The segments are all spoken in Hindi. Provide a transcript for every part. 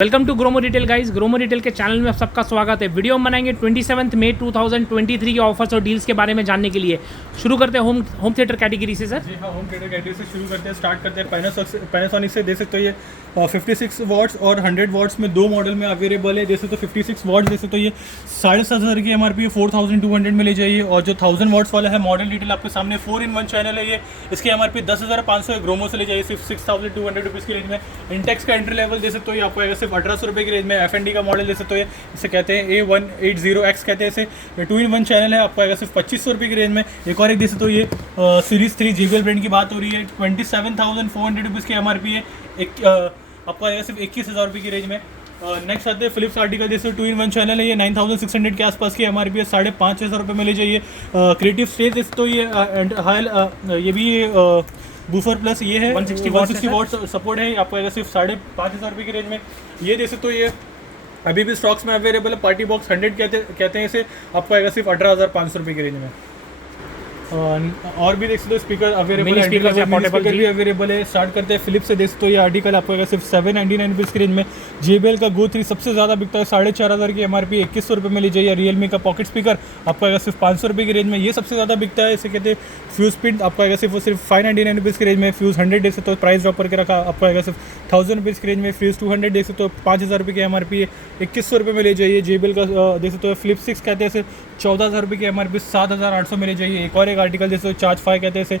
Welcome to Gromo retail guys. Gromo retail के चैनल में आप सबका स्वागत है। वीडियो हम बनाएंगे 27 मई 2023 के ऑफर्स और डील्स के बारे में जानने के लिए। शुरू करते हैं होम थिएटर कैटेगरी से सर। जी हाँ, होम थिएटर कैटेगरी से शुरू करते हैं। स्टार्ट करते हैं पैनासोनिक से। देख सकते हो ये 56 वॉट्स और 100 वॉट्स में दो मॉडल में अवेलेबल है। जैसे तो 56 वॉट्स जैसे तो ये 7,500 की MRP है, 4,200 में ले जाइए। और जो 1000 वॉट्स वाला है मॉडल डिटेल आपके सामने 4-in-1 चैनल है ये। इसकी MRP 10,500 है। ग्रोमो से ले जाइए सिर्फ 6,200 रुपीज़ की रेंज में। इंटेक्स का एंट्री लेवल जैसे तो ये आपको आएगा सिर्फ 1,800 रुपये की रेंज में। FND का मॉडल जैसे तो ये इसे कहते हैं A180X कहते हैं इसे। 2-in-1 चैनल है, आपको आएगा सिर्फ 2,500 रुपये की रेंज में। एक और एक जैसे तो ये सीरीज़ 3 JBL ब्रांड की बात हो रही है। 27,400 रुपीज़ की MRP है। आपको आएगा सिर्फ 21,000 रुपये की रेंज में। नेक्स्ट आते हैं फिलिप्स आर्टिकल जैसे 2-in-1 चैनल है ये। 9,600 के आसपास की MRP है। 5,500 रुपये में ले जाइए। क्रिएटिव स्टेज जैसे तो ये ये भी बूफर प्लस ये है 160 वॉट सपोर्ट है। आपको आएगा सिर्फ 5,500 रुपये की रेंज में। ये जैसे तो ये अभी भी स्टॉक्स में अवेलेबल है। पार्टी बॉक्स 100 कहते हैं इसे। आपको आएगा सिर्फ 18,500 रुपये की रेंज में। और भी देख सकते हो स्पीकर अवेलेबल है, स्पीकर भी अवेलेबल है। स्टार्ट करते हैं फिलिप्स से। देख सकते हो ये आर्टिकल आपको आएगा सिर्फ 799 रुपीज़ की रेंज में। JBL का Go 3 सबसे ज़्यादा बिकता है, 4,500 की MRP, 2,100 रुपये में ले जाइए। रियलमी का पॉकेट स्पीकर आपको आएगा सिर्फ 500 रुपये की रेंज में। ये सबसे ज़्यादा बिकता है, इसे कहते हैं फ्यूज़ पिन। आपको आएगा सिर्फ 599 रुपीज़ की रेंज में। फ्यूज़ 100 देख सकते हो प्राइस ड्रॉप करके रखा, आपको आएगा सिर्फ 1,000 रुपीज़ की रेंज में। फ्यूज़ 200 देख सकते हो 5,000 रुपये की MRP है, 2,100 रुपये में ले जाइए। JBL का देख सकते हो फ्लिप 6 कहते हैं इसे, 14,000 रुपये की MRP, 7,800 में ले जाइए। एक और एक आर्टिकल जैसे चार्ज 5 कहते हैं इसे,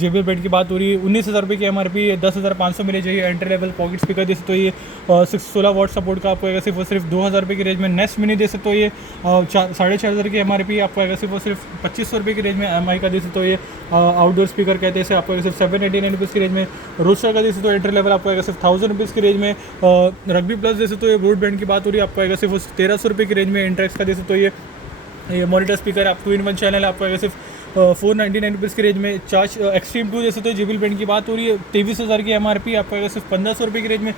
JBL ब्रांड की बात हो रही है। 19,000 रुपये की MRP है, 10,500 में ले जाइए। एंट्री लेवल पॉकेट स्पीकर जैसे तो ये 16 वॉट सपोर्ट का आपको आएगा सिर्फ 2,000 रुपये की रेंज में। नेस्ट मिनी जैसे तो ये 4,500 की MRP आपको आएगा सिर्फ 2,500 रुपये की रेंज में। MI का जैसे तो ये आउटडोर स्पीकर कहते हैं इसे, आपको आएगा सिर्फ 789 रुपीज़ की रेंज में। रोस्टर का जैसे तो एंट्री लेवल आपको आएगा सिर्फ 1,000 रुपीज़ की रेंज में। रग्बी प्लस जैसे तो ये ब्रूड ब्रांड की बात हो रही है, आपको आएगा सिर्फ 1,300 रुपये की रेंज में। इंट्रेक्स का जैसे तो ये मॉनिटर स्पीकर आप 2-in-1 चैनल है, आपको आएगा सिर्फ 499 रुपीज़ की रेंज में। चार्ज एक्सट्रीम 2 जैसे तो JBL ब्रांड की बात हो रही है, 23,000 की MRP, आपको आएगा सिर्फ 1,500 रुपये की रेंज में।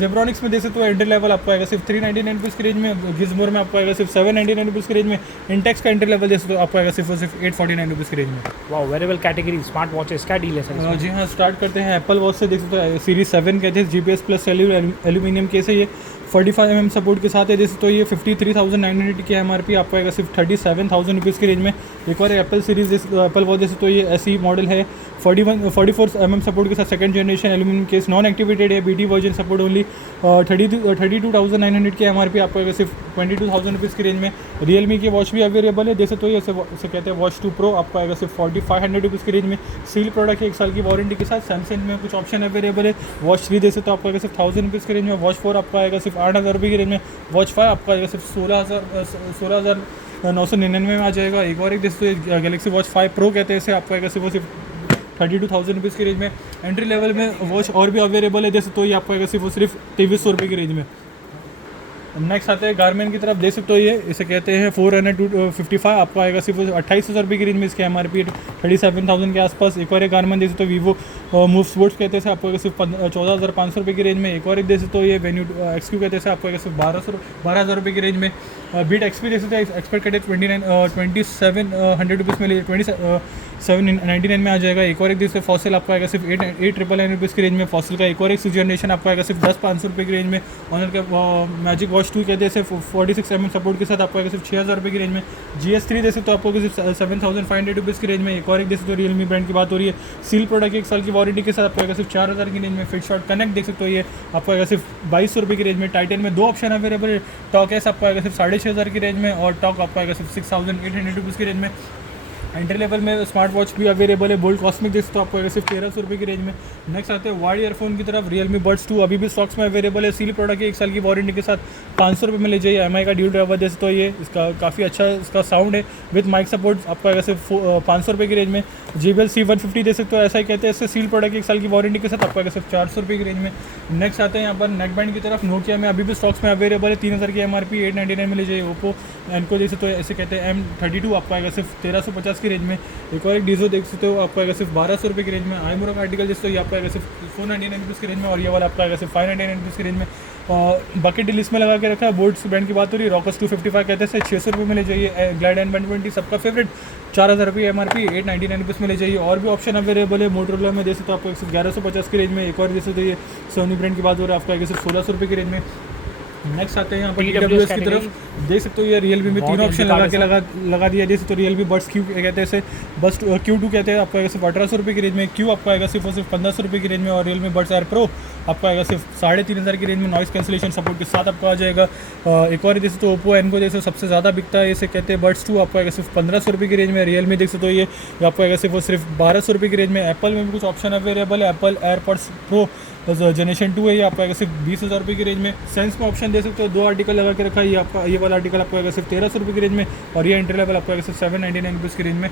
जेब्रॉनिक्स में जैसे तो एंट्री लेवल आपको आएगा सिर्फ 399 रुपीज़ की रेंज में। गिज़मोर में आपको आएगा सिर्फ 799 रुपीज़ की रेंज में। इंटेक्स का एंट्री लेवल जैसे तो आपको आएगा सिर्फ 849 रुपीज़ की रेंज में। वाह, वेरिएबल कैटेगरी स्मार्ट वॉचेस क्या डील है सर? जी हाँ, स्टार्ट करते हैं एप्पल वॉच से। देख सकते हो सीरीज 7 कहते हैं, GPS प्लस एल्यूमिनियम केस है ये, 45 mm सपोर्ट के साथ है। जैसे तो ये 53,900 की MRP, आपको आएगा सिर्फ 37,000 रुपीज़ की रेंज में। एक और एप्पल सीरीज एप्पल वॉच जैसे तो ये ऐसी मॉडल है, 44 mm सपोर्ट के साथ, second generation aluminium case, non activated है, BT वर्जन सपोर्ट ओनली। 32,900 की MRP, आपको आएगा सिर्फ 22,000 रुपीज़ की रेंज में। रियलमी की वॉच भी अवेलेबल है, जैसे तो ये इसे कहते हैं वॉच 2 Pro, आपको आएगा सिर्फ 4,500 रुपीज़ की रेंज में। सील प्रोडक्ट है, 1 साल की वारंटी के साथ। सैमसंग में कुछ ऑप्शन अवेलेबल है। वॉच 3 जैसे तो आपको आएगा सिर्फ 1,000 रुपीज़ की रेंज में। वॉच 4 आपको आएगा सिर्फ 8,000 रुपये की रेंज में। वॉच 5 आपको आएगा सिर्फ 16,999 में आ जाएगा। एक और एक जैसे गैलेक्सी वॉच 5 Pro कहते हैं इसे, आपको आएगा सिर्फ 32,000 रुपीज़ की रेंज में। एंट्री लेवल में वॉच और भी अवेलेबल है, जैसे तो ये आपको आएगा सिर्फ 2,300 रुपये की रेंज में। नेक्स्ट आते हैं गारमेंट की तरफ। देख सकते हो ये इसे कहते हैं 455, आपको आएगा सिर्फ 28,000 रुपये की रेंज में। इसकी MRP 37,000 के आसपास। एक और एक गारमेंट जैसे तो वीवो मूव स्पोर्ट्स कहते हैं, आपको आएगा सिर्फ 14,500 रुपये की रेंज में। एक और एक जैसे तो ये वेन्यू XQ कहते हैं, आपको आएगा सिर्फ 12,000 रुपये की रेंज में। बीट XP जैसे तो एक्सपेक्ट कहते हैं 2,700 रुपीज़ में ले 2,799 में आ जाएगा। एक और एक जैसे फॉसिल आपको आएगा सिर्फ 8,999 रुपीज़ की रेंज में। फॉसिल का एक और एक जनरेशन आपको आएगा सिर्फ 10,500 रुपये की रेंज में। ऑनर का मैजिक वॉच 2 कहते हैं 46 mm सपोर्ट के साथ, आपको आएगा सिर्फ 6,000 रुपये की रेंज में। GS3 जैसे तो आपको सिर्फ 7,500 रुपीज़ की रेंज में। एक और एक जैसे तो रियलमी ब्रांड की बात हो रही है, सील प्रोडक्ट 1 साल की वारंटी के साथ, आपको आएगा सिर्फ 4,000 की रेंज में। फिट शॉट कनेक्ट देख सकते हो ये आपको आएगा सिर्फ 2,200 रुपये की रेंज में। टाइटन में 2 ऑप्शन अवेलेबल है। टॉक एस आपको आएगा सिर्फ 6,500 की रेंज में, और टॉक आपको आएगा सिर्फ 6,800 रुपीज़ की रेंज में। एंट्री लेवल में स्मार्ट वॉच भी अवेलेबल है। बोल्ट कॉस्मिक जैसे तो आपको आएगा सिर्फ 1,300 रुपये की रेंज में। नेक्स्ट आते हैं वाइड ईयरफोन की तरफ। रियलमी बड्स 2 अभी भी स्टॉक्स में अवेलेबल है। सील प्रोडक्ट है, 1 साल की वारंटी के साथ, 500 रुपये में ले जाइए। MI का ड्यूल ड्राइवर जैसे तो ये इसका काफ़ी अच्छा इसका साउंड है विद माइक सपोर्ट, आपको आएगा सिर्फ 500 रुपये की रेंज में। JBL C150 जैसे तो ऐसा ही कहते हैं, इससे सील प्रोडक्ट 1 साल की वारंटी के साथ, आपको आएगा सिर्फ 400 रुपये की रेंज में। नेक्स्ट आते हैं यहाँ पर नेक बैंड की तरफ। नोकिया में अभी भी स्टॉक्स में अवेलेबल है, 3,000 की MRP, 899 में ले जाइए। ओप्पो एनको जैसे तो ऐसे कहते हैं M32, आपको आएगा सिर्फ 1,350 की रेंज में। एक और एक डीजो देख सकते हो, आपको आएगा सिर्फ 1,200 रुपये की रेंज में। आईमोरा का आर्टिकल जैसे तो ये आपको आएगा सिर्फ 499 रुपीज़ की रेंज में, और ये वाला आपका आएगा सिर्फ 599 रुपीज़ की रेंज में। बकेट डील इसमें लगा के रखा है। बोट्स ब्रांड की बात हो रही है, रॉकस 255 कहते हैं, 600 रुपये में ले जाइए। ग्लाइड N120 सबका फेवरेट 4000 रुपये MRP 899 रुपीज़ में ले जाइए। और भी ऑप्शन अवेलेबल है मोटरोला में, जैसे तो आपको 1150 की रेंज में। एक और जैसे तो ये सोनी ब्रांड की बात हो रहा है, आपको आएगा सिर्फ 1600 रुपये की रेंज में। नेक्स्ट आते हैं यहाँ पर TWS की तरफ। देख सकते हो ये रियलमी में तीनों ऑप्शन लगा दिया। जैसे तो रियलमी बड्स Q कहते हैं, इसे बस Q2 कहते हैं, आपको आएगा सिर्फ 1800 रुपये की रेंज में। Q आपको आएगा सिर्फ 1500 रुपये की रेंज में। और रियलमी बड्स एयर प्रो आपको आएगा सिर्फ 3500 की रेंज में, नॉइस कैंसिलेशन सपोर्ट के साथ आपको आ जाएगा। एक और जैसे तो ओप्पो एनको जैसे सबसे ज़्यादा बिकता है, इसे कहते हैं बड्स 2, आपको आएगा सिर्फ 1500 रुपये की रेंज में। रियलमी देख सकते हो ये आपको आएगा सिर्फ 1200 रुपये की रेंज में। एप्पल में भी कुछ ऑप्शन अवेलेबल है। एप्पल एयरपॉड्स प्रो जनरेशन 2 है, ये आपको आएगा सिर्फ 20,000 रुपये की रेंज में। सेंस में ऑप्शन दे सकते हो, 2 आर्टिकल लगा के रखा है। ये आपका ये वाला आर्टिकल आपको आएगा सिर्फ 1300 रुपये की रेंज में, और ये एंट्री लेवल आपको आएगा सिर्फ 799 रुपीज़ की रेंज में।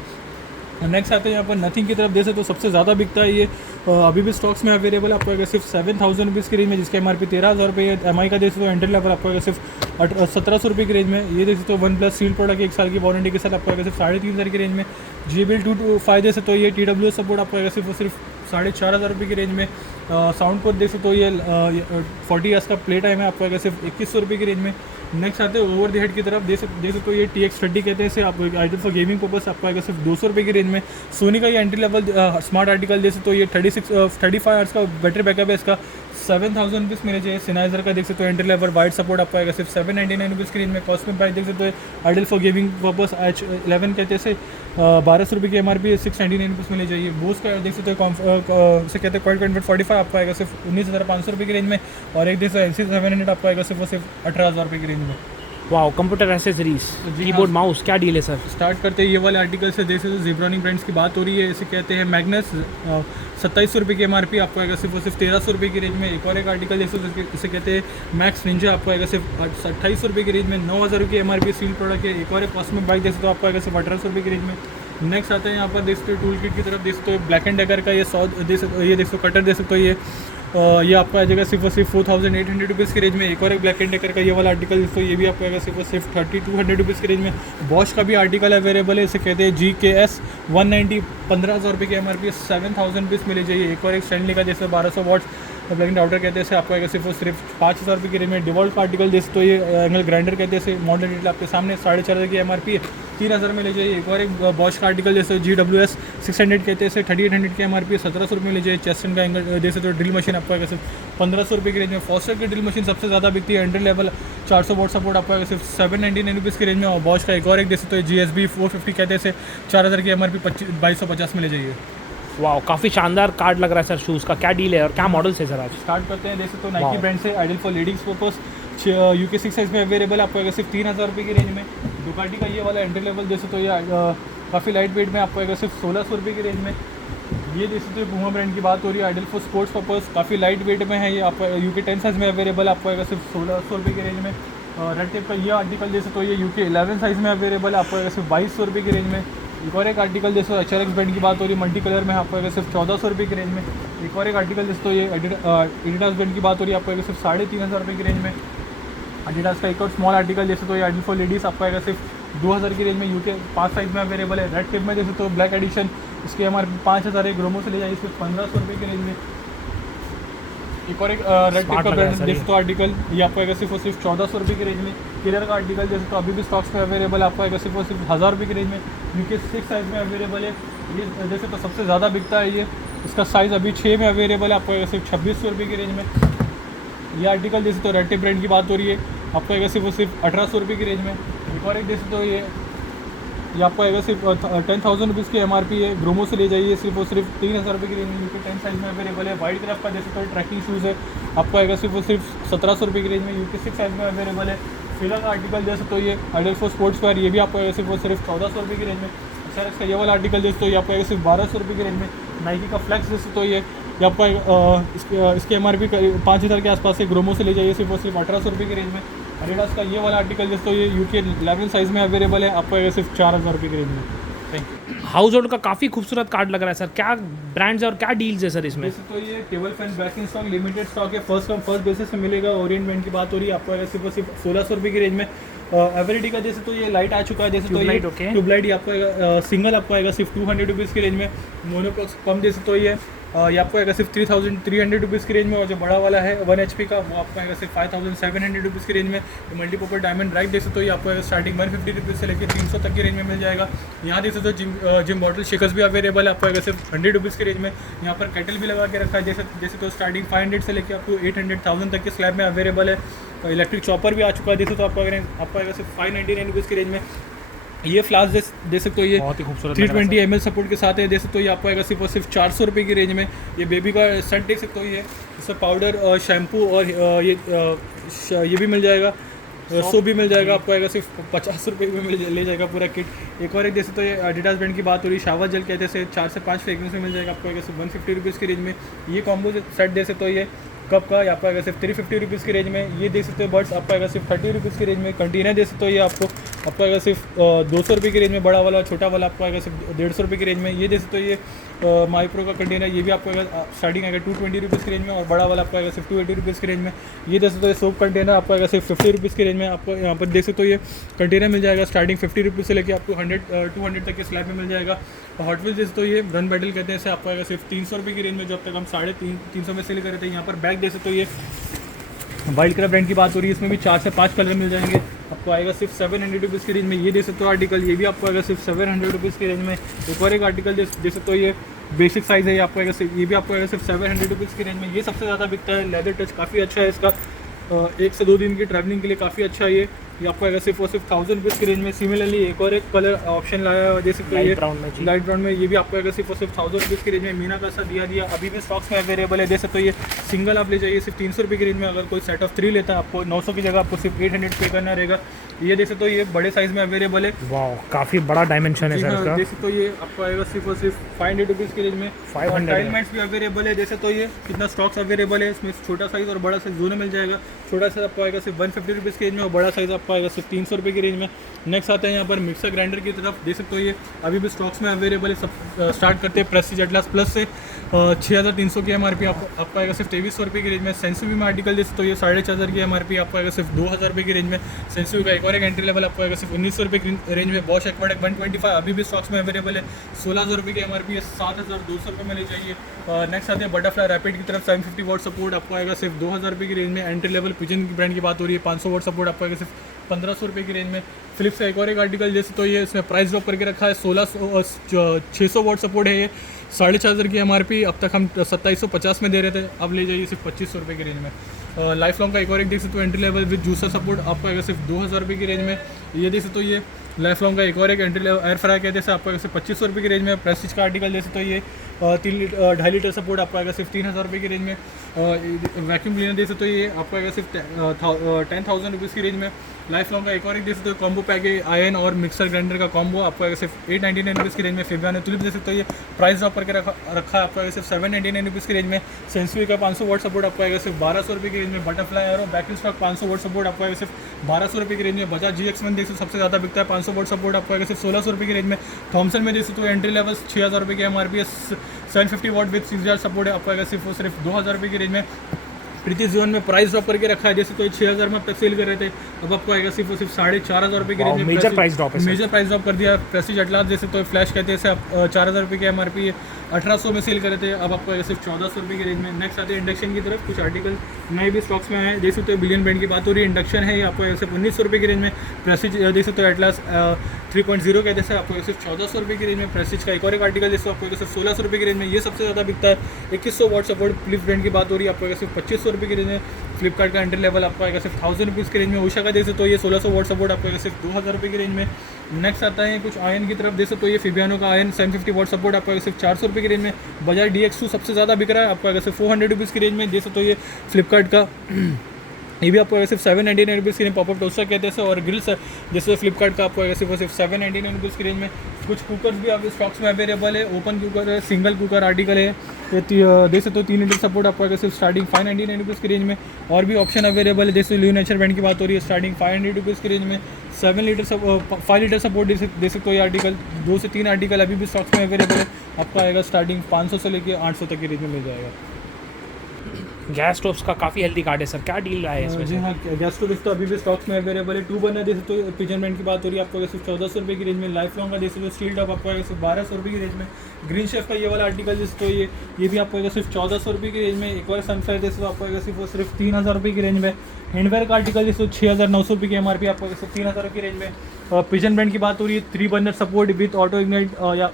नेक्स्ट आते हैं यहाँ पर नथिंग की तरफ। जैसे तो सबसे ज़्यादा बिकता है ये, अभी भी स्टॉक्स में अवेलेबल आपको आएगा सिर्फ 7000 रुपीज़ की रेंज में, जिसका MRP 13,000 रुपये है। MI का जैसे तो एंट्री लेवल आपको आएगा सिर्फ 1700 रुपये की रेंज में। ये जैसे तो वन प्लस सील प्रोडक्ट 1 साल की वारंटी के साथ आपको आएगा सिर्फ 3500 की रेंज में। JBL 225 जैसे तो ये TWS सपोर्ट आपको आएगा सिर्फ 4500 रुपये की रेंज में। साउंड पोर्ट देख सकते हो ये 40 Hz का प्ले टाइम है, आपको आएगा सिर्फ 2100 रुपये की रेंज में। नेक्स्ट आते हैं ओवर द हेड की तरफ। देख सकते हो ये TX30 कहते हैं इसे, आपको आइडल फॉर गेमिंग पर्पस आपको आएगा सिर्फ 200 रुपये की रेंज में। सोनी का ये एंट्री लेवल स्मार्ट आर्टिकल जैसे तो ये 35 Hz का बैटरी बैकअप है, इसका 7000 रुपीज़ मिले चाहिए। सिनाइजर का देख सकते हो एंट्री लेवल वाइड सपोर्ट आपको आएगा सिर्फ 799 रुपीज़ की रेंज में। कॉस्मिक प्राइस देख सकते हो idol for gaming purpose H11 कहते हैं इसे, 1200 रुपये की MRP 699 रुपीज़ मिले चाहिए। बोस का देख सकते हो इसे कहते हैं क्वाड कन्वर्ट 45 आपको आएगा सिर्फ 19,500 रुपये की रेंज में। और एक देख सकते NC 700 आपको आएगा सिर्फ 18,000 रुपये की रेंज में। Wow, computer accessories, keyboard mouse, क्या डील है सर? स्टार्ट करते हैं ये वाले आर्टिकल से। जैसे तो ज़ेब्रॉनिक ब्रांड्स की बात हो रही है, इसे कहते हैं मैग्नस 2700 रुपये की MRP आपको आएगा सिर्फ 1300 रुपये की रेंज में। एक और एक आर्टिकल जैसे इसे कहते हैं मैक्स निंजा आपको आएगा सिर्फ 2800 रुपये की रेंज में। 9000 रुपये की MRP सील प्रोडक्ट है। एक और एक कॉस्मिक बाइक जैसे तो आपको आएगा सिर्फ 1800 रुपये की रेंज में। नेक्स्ट आते हैं यहाँ पर देख सकते हो टूल किट की तरफ। देख सकते हो ब्लैक एंड डेकर का ये ये देख सकते हो कटर देख सकते हो ये आपको आ जाएगा सिर्फ 4800 रुपीज़ की रेंज में। एक और एक ब्लैक एंड डेकर का ये वाला आर्टिकल तो ये भी आपको आएगा सिर्फ 3200 रुपीज़ की रेंज में। बॉश का भी आर्टिकल अवेलेबल है, इसे कहते हैं GKS 190, 15,000 रुपये की MRP 7000 रुपीज़ मिले चाहिए। एक और एक स्टैंडली का जैसे 1200 वॉट्स ब्लैक एंड आउटर कहते हैं, आपको आएगा सिर्फ 5000 रुपये की रेंज में। डिवॉल्ट का आर्टिकल जैसे तो ये एंगल ग्राइंडर कहते हैं, मॉडल डिटेल आपके सामने 4500 की MRP है, 3000 में ले जाइए। एक और एक बॉश का आर्टिकल जैसे GWS 600 कहते हैं, 3800 की MRP 1700 रुपये में ले जाइए। चेस्टन का एंगल जैसे तो ड्रिल मशीन आपको आएगा सिर्फ 1500 रुपये की रेंज में। फॉस्टर की ड्रिल मशीन सबसे ज़्यादा बिकती है, एंट्री लेवल 400 वॉट सपोर्ट आपको आएगा सिर्फ 799 रुपीज़ की रेंज में। और बॉश का एक और एक जैसे तो GSB 450 कहते हैं, 4000 की MRP 2250 में ले जाइए। वाओ, काफ़ी शानदार कार्ड लग रहा है सर शूज़ का। क्या डील है और क्या मॉडल्स है सर आज? स्टार्ट करते हैं। जैसे तो नाइकी ब्रांड से ideal for ladies purpose UK 6 size में अवेलेबल आपको आएगा सिर्फ 3000 रुपये की रेंज में। डुकाटी का ये वाला एंट्री लेवल जैसे तो ये काफ़ी लाइट वेट में आपको आएगा सिर्फ 1600 रुपये की रेंज में। ये जैसे तो पूमा ब्रांड की बात हो रही है, आइडल फॉर स्पोर्ट्स पर्पस काफ़ी लाइट वेट में है, ये आपको UK 10 साइज़ में अवेलेबल आपको आएगा सिर्फ 1600 रुपये की रेंज में। रेड टेप का ये आर्टिकल जैसे तो ये UK 11 साइज़ में अवेलेबल आपको आएगा सिर्फ 2200 रुपये की रेंज में। एक और एक आर्टिकल जैसे HRX ब्रांड की बात हो रही है, मल्टी कलर में आपको आएगा सिर्फ 1400 रुपये की रेंज में। एक और एक आर्टिकल जैसे तो ये एडिडास ब्रांड की बात हो रही है, आपको आएगा सिर्फ 3500 रुपये की रेंज में। एडिडास का एक और स्मॉल आर्टिकल जैसे तो ये आइडल फॉर लेडीज़ आपको आएगा सिर्फ 2000 की रेंज में। UK 5 साइज़ में अवेलेबल है। रेड टेप में जैसे तो ब्लैक एडिशन, इसकी MRP 5000 है, ग्रोमो से ले जाइए सिर्फ 1500 रुपये की रेंज में। एक और एक रेड टेप का ब्रांड जैसे तो आर्टिकल ये आपको आएगा सिर्फ 1400 रुपये की रेंज में। किलर का आर्टिकल जैसे तो अभी भी स्टॉक्स में अवेलेबल आपको आएगा सिर्फ 1000 रुपये की रेंज में। UK 6 साइज़ में अवेलेबल है, ये जैसे तो सबसे ज़्यादा बिकता है ये। इसका साइज़ अभी 6 में अवेलेबल है, आपको आएगा सिर्फ 2600 रुपये की रेंज में। ये आर्टिकल जैसे तो रेड टेप ब्रांड की बात हो रही है, आपको आएगा सिर्फ 1800 रुपये की रेंज में। एक और एक जैसे तो ये आपको आएगा सिर्फ 10,000 रुपीज़ की MRP है, ग्रोमो से ले जाइए सिर्फ 3000 रुपये की रेंज में। UK 10 साइज़ में अवेलेबल है। वाइट क्राफ्ट का जैसे तो ट्रैकिंग शूज़ है, आपको आएगा सिर्फ 1700 रुपये की रेंज में। UK 6 साइज़ में अवेलेबल है। फिलर का आर्टिकल जैसे तो ये आइडल फॉर स्पोर्ट्स वेयर, ये भी आपको आएगा सिर्फ 1400 रुपये की रेंज में। HRX का ये वाला आर्टिकल जैसे तो ये आपको आएगा सिर्फ 1200 रुपये की रेंज में। नाइकी का फ्लैक्स जैसे तो ये आपको इसकी MRP 5000 के आसपास है, ग्रोमो से ले जाइए सिर्फ 1800 रुपये की रेंज में। एडिडास का ये वाला आर्टिकल जैसे तो ये UK 11 साइज़ में अवेलेबल है, आपको आएगा सिर्फ 4000 रुपये की रेंज में। Thank you. हाउस होल्ड का काफ़ी खूबसूरत कार्ड लग रहा है सर। क्या ब्रांड्स और क्या डील्स है सर इसमें? जैसे तो ये table fan back in stock limited stock है, फर्स्ट कम फर्स्ट बेसिस में मिलेगा। ओरिएंट ब्रांड की बात हो रही है, आपको आएगा सिर्फ 1600 रुपये की रेंज में। एवरीडी का जैसे तो ये लाइट आ चुका है, जैसे तो ये ट्यूबलाइट आपको आएगा सिंगल आपको आएगा सिर्फ 200 रुपीज़ की रेंज में। मोनोप्लॉक्स कम जैसे तो ये ये आपको आएगा सिर्फ 3,300 रुपीज़ की रेंज में, और जो बड़ा वाला है 1 HP का वो आपको आएगा सिर्फ 5,700 रुपीज़ की रेंज में। मल्टीपर्पज़ डायमंड राइट देख सकते हो, ये आपको आएगा स्टार्टिंग 150 रुपीज़ से लेकर 300 तक की रेंज में मिल जाएगा। यहाँ देख सकते हो जिम बॉटल शेकर्स भी अवेलेबल है, आपको आएगा सिर्फ 100 रुपीज़ की रेंज में। यहाँ पर केटल भी लगा के रखा है, जैसे तो स्टार्टिंग 500 से लेकर आपको 800,000 तक के स्लैब में अवेलेबल है। इलेक्ट्रिक चॉपर भी आ चुका है, देख सकते हो आपको आएगा सिर्फ 599 रुपीज़ की रेंज में। ये फ्लास्क दे सकते हो, ये बहुत ही खूबसूरत 320 ml सपोर्ट के साथ है, दे सकते हो। ये आपको आएगा सिर्फ और सिर्फ 400 रुपये की रेंज में। ये बेबी का सेट देख सकते हो, ये इसमें पाउडर और शैम्पू और ये भी मिल जाएगा, सोप भी मिल जाएगा, आपको आएगा सिर्फ 50 रुपये में ले जाएगा पूरा किट। एक और एक देख सकते हो, ये एडिडास ब्रांड की बात हो रही है, शावर जेल कहते हैं, 4 से 5 फ्रेग्रेंस में मिल जाएगा, आपको आएगा सिर्फ 150 रुपीज़ की रेंज में। ये कॉम्बो सेट दे सकते हो, ये कप का आपको आएगा सिर्फ 350 रुपीज़ की रेंज में। ये देख सकते हो बर्ड्स आपको आएगा सिर्फ 30 रुपीज़ की रेंज में। कंटेनर दे सकते हो, ये आपको आएगा सिर्फ 200 रुपये की रेंज में, बड़ा वाला छोटा वाला आपको आएगा सिर्फ 150 रुपये की रेंज में। ये देख सकते हो, ये माइप्रो का कंटेनर, ये भी आपको आएगा स्टार्टिंग आएगा 220 रुपीज़ की रेंज में, और बड़ा वाला आपको आएगा सिर्फ 280 रुपीज़ की रेंज में। ये देख सकते हो, सोप कंटेनर आपको आएगा सिर्फ 50 रुपीज़ की रेंज में। आपको यहाँ पर देख सकते हो, ये कंटेनर मिल जाएगा स्टार्टिंग 50 रुपीज़ से लेकर आपको 200 तक के स्लैब में मिल जाएगा। हॉट व्हील्स देख सकते हो, ये गन बैटल कहते हैं, इसे आपको आएगा सिर्फ 300 रुपये की रेंज में, जब तक हम 350 में सेल कर रहे थे। यहाँ पर बैग देख सकते हो, ये वाइल्ड क्राफ्ट ब्रांड की बात हो रही है, इसमें भी 4 से 5 कलर मिल जाएंगे, आपको आएगा सिर्फ 700 रुपीज़ की रेंज में। ये दे सकते हो आर्टिकल, ये भी आपको आएगा सिर्फ 700 रुपीज़ की रेंज में। एक और एक आर्टिकल दे सकते हो, ये बेसिक साइज़ है, ये आपको आएगा ये भी आपको आएगा सिर्फ 700 रुपीज़ की रेंज में। ये सबसे ज़्यादा बिकता है, लेदर टच काफ़ी अच्छा है इसका, 1 से 2 दिन की ट्रैवलिंग के लिए काफ़ी अच्छा है। ये आपको आएगा सिर्फ और सिर्फ 1000 रुपीज़ की रेंज में। सिमिलरली एक और एक कलर ऑप्शन लाया हुआ, जैसे लाइट ब्राउन में, ये भी आपको आएगा सिर्फ और सिर्फ 1000 रुपीज़ की रेंज में। मीना का सा दिया अभी भी स्टॉक्स में अवेलेबल है, दे सकते हो। ये सिंगल आप ले जाइए सिर्फ 300 रुपये की रेंज में। अगर कोई सेट ऑफ 3 लेता है, आपको 900 की जगह आपको सिर्फ 800 पे करना रहेगा। ये देख सकते हो, ये बड़े साइज़ में अवेलेबल है। वाह, काफ़ी बड़ा डायमेंशन है सर इसका। देख सकते हो, ये आपको आएगा सिर्फ और सिर्फ 500 रुपीज़ की रेंज में। 500 टाइल मैट्स भी अवेलेबल है, जैसे तो ये कितना स्टॉक्स अवेलेबल है, इसमें छोटा साइज़ और बड़ा साइज़ दोनों मिल जाएगा। छोटा साइज़ आपको आएगा सिर्फ 150 रुपीज़ की रेंज में, और बड़ा साइज़ आपको आएगा सिर्फ 300 रुपये की रेंज में। नेक्स्ट आते हैं यहाँ पर मिक्सर ग्राइंडर की तरफ, देख सकते हो, ये अभी भी स्टॉक्स में अवेलेबल है। सब स्टार्ट करते हैं प्रेस्टीज एटलास प्लस से, 6300 की MRP आपको आएगा सिर्फ 2300 रुपये की रेंज में। सेंसिटिव में आर्टिकल देख सकते हो, ये 4500 की MRP आपको आएगा सिर्फ 2000 रुपये की रेंज में। सेंसिटिव का एक और एक एंट्री लेवल आपको आएगा सिर्फ 1900 रुपये की रेंज में। बॉश एक्वाडेक 125 अभी भी स्टॉक्स में अवेलेबल है, 1600 रुपये की MRP है, 7200 रुपये में ले जाइए। नेक्स्ट आते हैं बटरफ्लाई रैपिड की तरफ, 750 वॉट सपोर्ट आपको आएगा सिर्फ 2000 रुपये की रेंज में। एंट्री लेवल पिजन की ब्रांड की बात हो रही है, 500 वॉट सपोर्ट आपको आएगा सिर्फ 1500 रुपये की रेंज में। फिलिप्स का एक और एक आर्टिकल जैसे तो ये इसमें प्राइस ड्रॉप करके रखा है, 600 वॉट सपोर्ट है, ये 4500 की MRP, अब तक हम 2750 में दे रहे थे, अब ले जाइए सिर्फ 2500 रुपये की रेंज में। लाइफ लॉन्ग का एक और एक देख सकते हो, entry level with juicer support आपको आएगा सिर्फ 2000 रुपये की रेंज में। ये देख सकते हो, ये लाइफ लॉन्ग का एक और एक एंट्री लेवल एयर फ्राई कहते हैं, आपको आएगा सिर्फ 2500 रुपये की रेंज में। प्रेस्टीज का आर्टिकल जैसे तो ये 2.5 लीटर सपोर्ट आपको आएगा सिर्फ 3000 रुपये की रेंज में। वैक्यूम क्लीनर देख सकते हो, ये आपको आएगा सिर्फ 10,000 रुपीज़ की रेंज में। लाइफ लॉन्ग का एक और एक देख सकते हो, कॉम्बो पैक है, आयरन और मिक्सर ग्राइंडर का कॉम्बो आपको आएगा सिर्फ 899 रुपीज़ की रेंज में। फिबियानो तुलिप देख सकते हो, ये प्राइस ड्रॉप करके रखा है, आपको आएगा सिर्फ 799 रुपीज़ की रेंज में। सेंसुई का 500 वॉट सपोर्ट आपको आएगा सिर्फ 1200 रुपये की रेंज में। Butterfly arrow battery stock 500 what support आपको आएगा सिर्फ 1200 रुपये की रेंज में। बजाज GX1 देख सकते सबसे ज़्यादा बिकता है, 500 वॉट सपोर्ट आपको आएगा सिर्फ 1600 रुपये की रेंज में। थॉमसन में देख सकते हो, एंट्री लेवल 6000 रुपये की MRP है, 750 वॉट विद 6000 सपोर्ट है, आपको आएगा सिर्फ 2000 रुपये की रेंज में। प्रीति जोन में प्राइस ड्रॉप करके रखा है, जैसे तो 6000 में अब तक सेल कर रहे थे, अब आपको आएगा सिर्फ 4500 रुपये की रेंज में। मेजर प्राइस ड्रॉप कर दिया। प्रेस्टीज एटलास जैसे तो फ्लैश कहते हैं, आप 4000 रुपये की MRP है, 1800 में सेल कर रहे थे, अब आपको आएगा सिर्फ 1400 रुपये की रेंज में। नेक्स्ट आते हैं इंडक्शन की तरफ, कुछ आर्टिकल नए भी स्टॉक्स में आए, देख सकते हो बिलियन ब्रांड की बात हो रही है, इंडक्शन है, ये आपको आएगा सिर्फ 1900 रुपये की रेंज में। प्रेस्टीज देख सकते हो एटलास 3.0 कहते हैं, आपको सिर्फ 1400 रुपये की रेंज में। प्रेस्टीज का एक और एक आर्टिकल जैसे आपको सिर्फ 1600 रुपये की रेंज में, ये सबसे ज़्यादा बिकता है। 2100 वॉट सपोर्ट फिलिप्स ब्रांड की बात हो रही है, आपको आएगा सिर्फ 2500 रुपये की रेंज में। फ्लिपकार्ट का एंट्री लेवल आपको आएगा सिर्फ 1000 रुपीज़ की रेंज में। उषा का देख सकते हो, ये 1600 वॉट सपोर्ट आपको आएगा सिर्फ 2000 रुपये की रेंज में। नेक्स्ट आता है कुछ आयन की तरफ, देख सकते हो, ये फिबियानो का आयन 750 वॉट सपोर्ट आपको आएगा सिर्फ 400 रुपये की रेंज में। बजाज DX2 सबसे ज़्यादा बिक रहा है, आपको आएगा सिर्फ 400 रुपीज़ की रेंज में। देख सकते हो, ये फ्लिपकार्ट का ये भी आपको आएगा सिर्फ 799 रुपीज़ की रेंज। पॉपअप टोस्टर कहते हैं, और ग्रिल्स जैसे फ्लिपकार्ट का आपको आएगा सिर्फ 799 रुपीज़ की रेंज में। कुछ कुकर्स भी आपके स्टॉक्स में अवेलेबल है, ओपन कुकर है, सिंगल कुकर आर्टिकल है, ये देख सकते हो 3 लीटर सपोर्ट आपको आएगा सिर्फ स्टार्टिंग 599 रुपीज़ की रेंज में। और भी ऑप्शन अवेलेबल है, जैसे लियो नेचर ब्रांड की बात हो रही है, स्टार्टिंग 500 रुपीज़ की रेंज में। 5 लीटर सपोर्ट देख सकते हो, ये आर्टिकल 2 से 3 आर्टिकल अभी भी स्टॉक्स में अवेलेबल है, आपको आएगा स्टार्टिंग 500 से लेकर 800 तक की रेंज में मिल जाएगा। गैस स्टोव्स का काफ़ी हेल्दी कार्ड है सर, क्या डील रहा है इसमें जी से? हाँ, गैस स्टोव तो अभी भी स्टॉक्स में अवेलेबल है। 2 बर्नर देख सकते हो, पिजन ब्रांड की बात हो रही है आपको सिर्फ 1400 रुपये की रेंज में। लाइफ लॉन्ग का देख सकते हो स्टील टॉप आपको सिर्फ 1200 रुपये की रेंज में। ग्रीन शेफ का ये वाला आर्टिकल जिस तो ये भी आपको सिर्फ 1400 रुपये की रेंज में। एक और सनफ्लावर देख सकते हो आपको सिर्फ 3000 रुपये की रेंज में। हैंडवेयर का आर्टिकल जिस 6900 रुपये की एमआरपी आपको सिर्फ 3000 की रेंज में। और पिजन ब्रांड की बात हो रही है, 3 burner support with auto ignite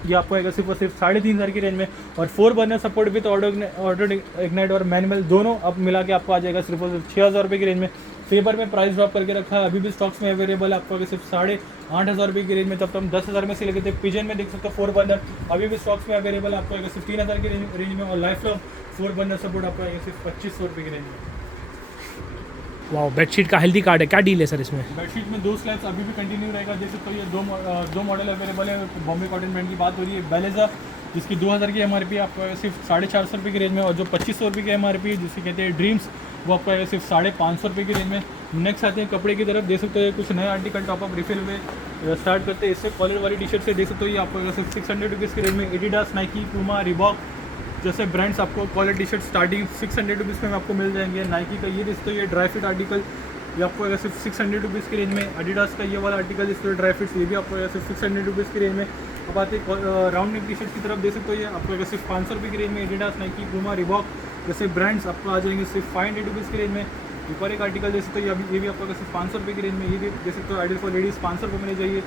ये आपको आएगा सिर्फ 3500 की रेंज में। और 4 burner support with auto ignite और मैनुअल दोनों अब मिला के आपको आ जाएगा सिर्फ 6000 रुपये की रेंज में। फेबर में प्राइस ड्रॉप करके रखा है, अभी भी स्टॉक्स में अवेलेबल है आपको सिर्फ 8500 रुपये की रेंज में। तब तो हम 10,000 में से लेके थे। पिजन में देख सकते हो 4 बर्नर अभी भी स्टॉक्स में अवेलेबल आपको आएगा सिर्फ 3000 की रेंज में। और लाइफ लॉन्ग 4 बर्नर सपोर्ट आपको आएगा सिर्फ 2500 रुपये की रेंज में। वाह, बेडशीट का हेल्दी कार्ड है, क्या डील है सर इसमें? बेडशीट में 2 स्लैब्स अभी भी कंटिन्यू रहेगा। जैसे तो ये दो मॉडल अवेलेबल है। बॉम्बे कॉटन ब्रांड की बात हो रही है, बेलेजा जिसकी 2000 की एमआरपी आपको सिर्फ 450 रुपये की रेंज में। और जो 2500 रुपये की एमआरपी जिसे कहते हैं ड्रीम्स, वो आपको आएगा सिर्फ 550 रुपये की रेंज में। नेक्स्ट आते हैं कपड़े की तरफ। देख सकते हो कुछ नए आर्टिकल टॉपअप रिफिल में स्टार्ट करते हैं। इससे कॉलर वाली टी शर्ट से देख सकते हो ये आपको सिर्फ 600 रुपीज़ की रेंज में। एडिडास, नाइकी, पूमा, रिबॉक जैसे ब्रांड्स आपको collar T shirt starting 600 rupees में आपको मिल जाएंगे। नाइकी का ये देखते हो ये ड्राई फिट आर्टिकल ये आपको आएगा सिर्फ 600 रुपीज़ की रेंज में। एडिडास का ये वाला आर्टिकल जिसको ड्राई फिट्स ये भी आपको आएगा सिर्फ 600 रुपीज़ की रेंज में। अब आते हैं राउंड नेक टी शर्ट की तरफ। देख सकते हो ये आपको आएगा सिर्फ 500 रुपये की रेंज में। एडिडास, नाइकी, पूमा, रिबॉक जैसे ब्रांड्स आपको आ जाएंगे सिर्फ 500 रुपीज़ की रेंज में। एक और एक आर्टिकल देख सकते हो ये भी आपको सिर्फ 500 रुपये की रेंज में। ये भी देख सकते हो आइडियल फॉर लेडीज़ 500 रुपये में ले जाइए।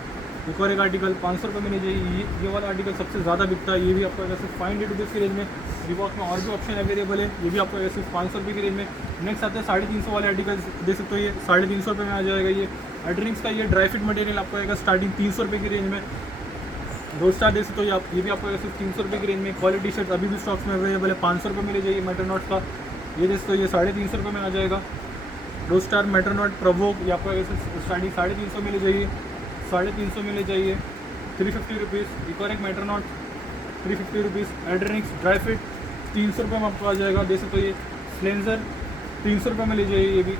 एक और एक आर्टिकल 500 रुपये में ले जाइए। ये वाला आर्टिकल सबसे ज़्यादा बिकता है, ये भी आपको सिर्फ 500 रुपीज़ की रेंज में। रिबॉक में और भी ऑप्शन अवेलेबल है, ये भी आपको सिर्फ 500 रुपये की रेंज में। नेक्स्ट आते हैं 350 वाले आर्टिकल। देख सकते हो ये 350 रुपये में आ जाएगा। ये एड्रिंक्स का ये ड्राई फिट मटेरियल आपको आएगा स्टार्टिंग 300 रुपये की रेंज में। रोस्टार देख सकते हो ये भी आपको सिर्फ 300 रुपये की रेंज में। क्वालिटी शर्ट अभी भी स्टॉक्स में अवेलेबल है, 500 रुपये में ले जाइए। मेट्रोनॉट का ये देख सकते हो ये 350 रुपये में आ जाएगा। रोस्टार, मेट्रोनॉट, प्रोवोक ये आपको स्टार्टिंग 350 में ले जाइए। 350 में ले जाइए 350 रुपीज़। एक और एक मेट्रोनॉट 350 रुपीज़। एड्रिंक्स ड्राई फिट 300 रुपये में आपको आ जाएगा। देख सकते हो ये स्लेंजर 300 रुपये में ले जाइए। ये भी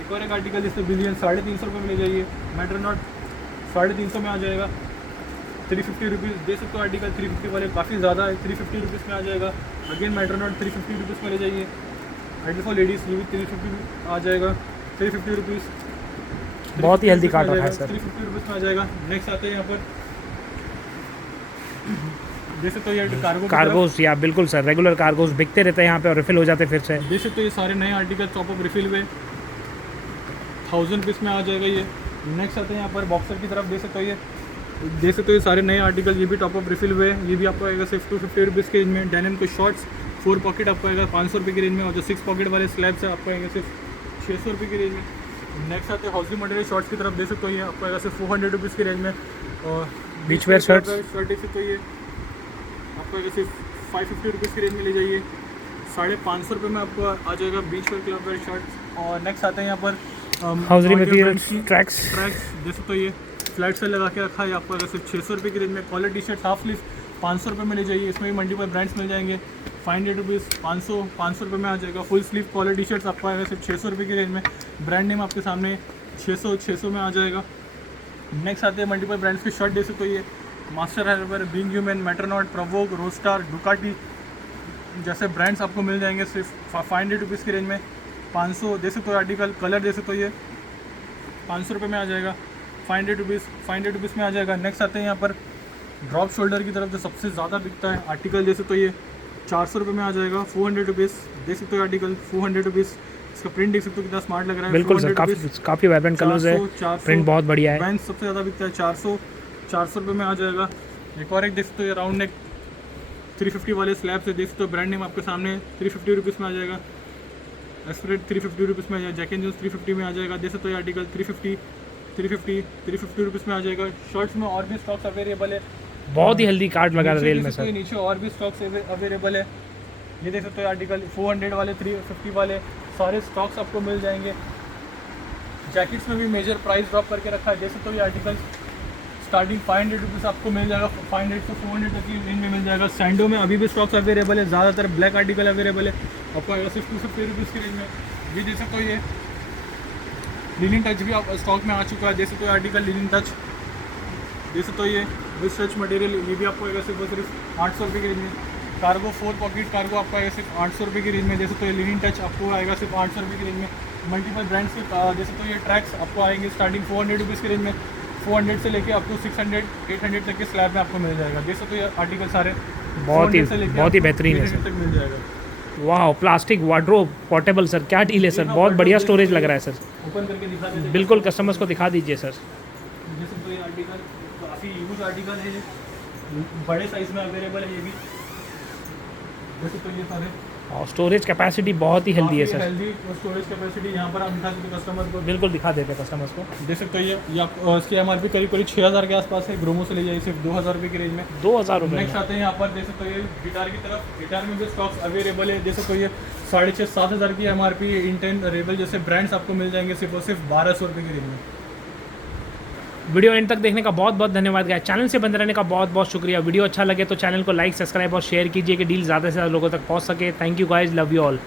एक और एक आर्टिकल जिससे बिलियन 350 रुपये में ले जाइए। मेट्रोनॉट 350 में आ जाएगा। 350 रुपीज़ देख सकते हो आर्टिकल 350 वाले काफ़ी ज़्यादा है, 350 रुपीज़ में आ जाएगा। अगेन मेट्रोनॉट 350 रुपीज़ में ले जाइए। आइडियल फॉर लेडीज़ ये भी 350 आ जाएगा। 350 रुपीज़ बहुत ही हेल्दी कार्ड रखा है सर। 350 रुपीज़ में आ जाएगा। नेक्स्ट आते हैं यहाँ पर जैसे तो ये कार्गोस या बिल्कुल सर, रेगुलर कार्गोस बिकते रहते हैं यहाँ पे और रिफिल हो जाते हैं फिर से। जैसे तो ये सारे नए आर्टिकल टॉपअप रिफिल हुए 1000 रुपीज़ में आ जाएगा ये। नेक्स्ट आते हैं यहाँ पर बॉक्सर की तरफ। देख सकते हो ये सारे नए आर्टिकल ये भी टॉपअप रिफिल हुए। ये भी आपको आएगा सिर्फ 250 रुपीज़ की रेंज में। डेनिम के शॉर्ट्स 4 पॉकेट आपको आएगा 500 रुपये की रेंज में। और जो 6 पॉकेट वाले स्लैब्स है आपको आएगा सिर्फ 600 रुपये की रेंज में। नेक्स्ट आते हैं हाउसिंग मटेरियल शॉर्ट्स की तरफ। देख सकते हो ये आपको आएगा सिर्फ 400 रुपीज़ की रेंज में। और बीच वेयर शर्ट देख सकते हो ये आपको आएगा सिर्फ 550 रुपीज़ की रेंज में ले जाइए। 550 रुपये में आपको आ जाएगा बीच वेयर क्लब वेयर शर्ट। और नेक्स्ट आते हैं यहाँ पर हाउसरी मटेरियल्स ट्रैक्स देख सकते हो ये फ्लैट से लगा के रखा है आपको अगर सिर्फ 600 रुपये की रेंज में। Collar T shirt half sleeve 500 रुपये में ले जाइए। इसमें भी मल्टीपल ब्रांड्स मिल जाएंगे। 500 रुपीज़ 500 रुपये में आ जाएगा। Full sleeve collar T shirts आपको आएगा सिर्फ 600 रुपये की रेंज में। ब्रांड नेम आपके सामने 600 में आ जाएगा। नेक्स्ट आते हैं मल्टीपल ब्रांड्स की शर्ट। देख सकते हो ये Mast and Harbour, Being Human, Metronaut, Provogue, Roadster, Ducati जैसे ब्रांड्स आपको मिल जाएंगे सिर्फ 500 रुपीज़ की रेंज में। 500 देख सकते हो आर्टिकल कलर देख सकते हो ये 500 रुपये में आ जाएगा। 500 रुपीज़ में आ जाएगा। नेक्स्ट आते हैं यहाँ पर ड्रॉप शोल्डर की तरफ जो सबसे ज़्यादा बिकता है आर्टिकल जैसे तो ये 400 रुपये में आ जाएगा। 400 रुपीज़ देख सकते हो आर्टिकल 400 रुपीज़। इसका प्रिंट देख सकते हो कितना स्मार्ट लग रहा है। बिल्कुल सर, काफ़ी वाइब्रेंट कलर्स है, प्रिंट बहुत बढ़िया है। बैंड सबसे ज़्यादा बिकता है 400 रुपये में आ जाएगा। एक और एक देख सकते हो ये राउंड नेक 350 वाले स्लैब से देख सकते हो ब्रांड नेम आपके सामने 350 रुपीज़ में आ जाएगा। एस्प्रेड 350 रुपीज़ में आ जाएगा। जैक एंड जोन्स 350 में आ जाएगा। देख सकते हो ये आर्टिकल 350 रुपीज़ में आ जाएगा। शर्ट्स में और भी स्टॉक्स अवेलेबल है। बहुत ही हेल्दी कार्ड लगा रेल में सर। नीचे और भी स्टॉक्स अवेलेबल है। ये देख सकते हो आर्टिकल 400 वाले 350 वाले सारे स्टॉक्स आपको मिल जाएंगे। जैकेट्स में भी मेजर प्राइस ड्रॉप करके रखा है। देख सकते हो ये आर्टिकल स्टार्टिंग 500 रुपीज़ आपको मिल जाएगा। 500 से 400 तक की रेंज में मिल जाएगा। सैंडो में अभी भी स्टॉक्स अवेलेबल है। ज़्यादातर ब्लैक आर्टिकल अवेलेबल है आपको आएगा सिर्फ 250 रुपीज़ की रेंज में। ये देख सकते हो ये लिनिन टच भी आप स्टॉक में आ चुका है। देख सकते हो आर्टिकल लिनिन टच। देख सकते हो ये विच टच मटेरियल ये भी आपको आएगा सिर्फ 800 रुपये की रेंज में। कार्गो 4 पॉकेट कार्गो आपको आएगा सिर्फ 800 रुपये की रेंज में। जैसे तो ये लिनिन टच आपको आएगा सिर्फ 800 रुपये की रेंज में। मल्टीपल ब्रांड्स के जैसे तो ये ट्रैक्स आपको आएंगे स्टार्टिंग 400 रुपीज़ की रेंज में। 400 से लेके आपको 600 800 तक के स्लैब में आपको मिल जाएगा। जैसे तो ये आर्टिकल सारे बहुत 400 से लेके ही आपको बेहतरीन है 800 सर। तक मिल जाएगा। वाह, प्लास्टिक वार्डरोब पोर्टेबल सर, क्या डील है सर, बहुत बढ़िया स्टोरेज लग रहा है सर। ओपन करके दिखा देते हैं। बिल्कुल कस्टमर्स को दिखा दीजिए सर। जैसे तो ये आर्टिकल काफ़ी यूज आर्टिकल है, बड़े साइज़ में अवेलेबल है ये भी। जैसे तो ये सारे और स्टोरेज कैपेसिटी बहुत ही हेल्दी है सर। हेल्दी स्टोरेज कैपेसिटी यहाँ पर आप दिखा सकते हो कस्टमर को। बिल्कुल दिखा देते हैं कस्टमर्स को। देख सकते हो ये आप इसकी एमआरपी करीब 6000 के आसपास है। ग्रोमो से ले जाइए सिर्फ 2000 रुपये की रेंज में। 2000 रुपये नेक्स्ट आते हैं यहाँ पर। देख सकते हो ये गिटार की तरफ, गिटार में भी स्टॉक्स अवेलेबल है। देख सकते हो ये 6500-7000 की एमआरपी इंटेन रेबल जैसे ब्रांड्स आपको मिल जाएंगे सिर्फ और सिर्फ 1200 रुपये की रेंज में। वीडियो एंड तक देखने का बहुत बहुत धन्यवाद गाइस। चैनल से बंद रहने का बहुत बहुत शुक्रिया। वीडियो अच्छा लगे तो चैनल को लाइक, सब्सक्राइब और शेयर कीजिए कि डील ज़्यादा से ज़्यादा लोगों तक पहुंच सके। Thank you guys, love you all.